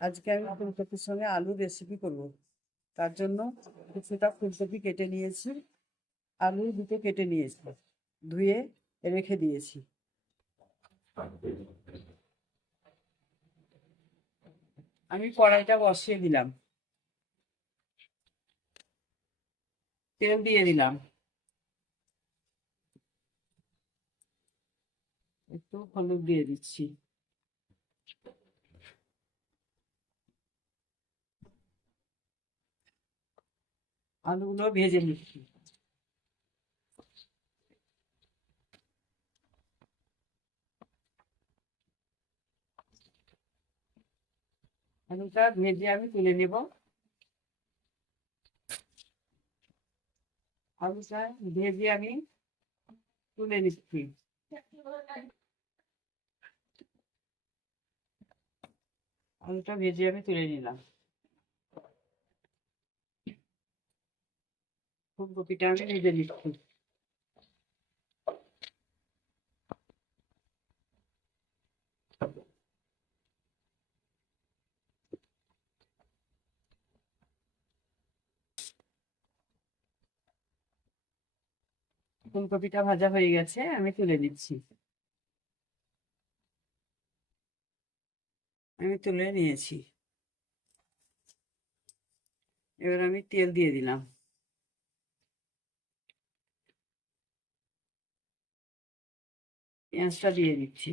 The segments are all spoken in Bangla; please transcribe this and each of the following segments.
আজকে আমি ফুলকপির সঙ্গে আলুর রেসিপি করব। তার জন্য কিছুটা ফুলকপি কেটে নিয়েছি, আলু দুটো কেটে নিয়েছি, ধুয়ে রেখে দিয়েছি। আমি কড়াইটা বসিয়ে দিলাম। তেল দিয়ে দিলাম। একটু হলুদ দিয়ে দিচ্ছি। আলুগুলো ভেজে নিচ্ছি। আলুটা ভেজে আমি তুলে নেব। আলুটা ভেজে আমি তুলে নিচ্ছি। আলুটা ভেজে আমি তুলে নিলাম। ফুলকপিটা আমি ভেজে নিচ্ছি ফুলকপিটা ভাজা হয়ে গেছে, আমি তুলে নিচ্ছি। আমি তুলে নিয়েছি। এবার আমি তেল দিয়ে দিলাম। পেঁয়াজটা দিয়ে দিচ্ছি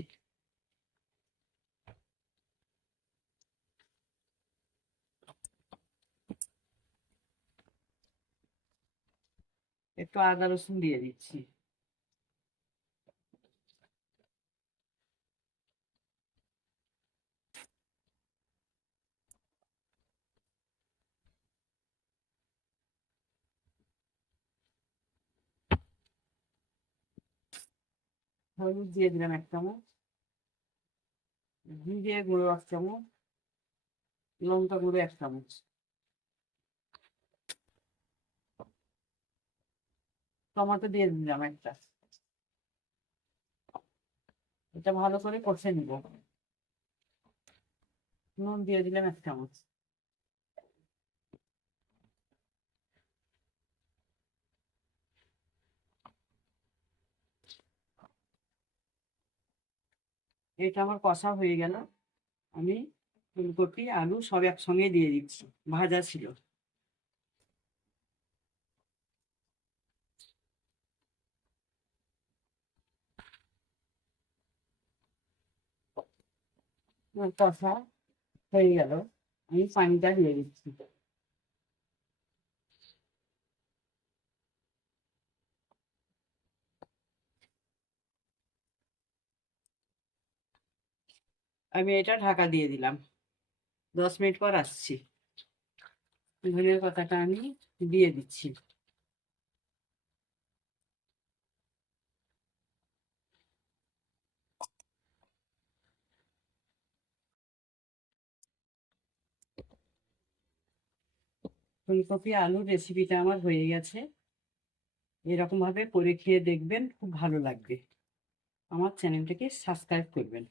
একটু আদা রসুন দিয়ে দিচ্ছি হলুদ দিয়ে দিলাম এক চামচ জিরে গুঁড়ো এক চামচ, লঙ্কা গুঁড়ো এক চামচ। টমেটো দিয়ে দিলাম একটা। এটা ভালো করে কষে নিব। নুন দিয়ে দিলাম এক চামচ। এটা আমার কষা হয়ে গেল। আমি ফুলকপি, আলু সব একসঙ্গে দিয়ে দিচ্ছি। ভাজা ছিল। কষা হয়ে গেল। আমি পানিটা দিয়ে দিচ্ছি। আমি এটা ঢাকা দিয়ে দিলাম। দশ মিনিট পর আসছি। ধনিয়ার পাতাটা আমি দিয়ে দিচ্ছি। ফুলকপি, আলুর রেসিপিটা আমার হয়ে গেছে। এরকম ভাবে করে খেয়ে দেখবেন খুব ভালো লাগবে। আমার চ্যানেলটাকে সাবস্ক্রাইব করবেন।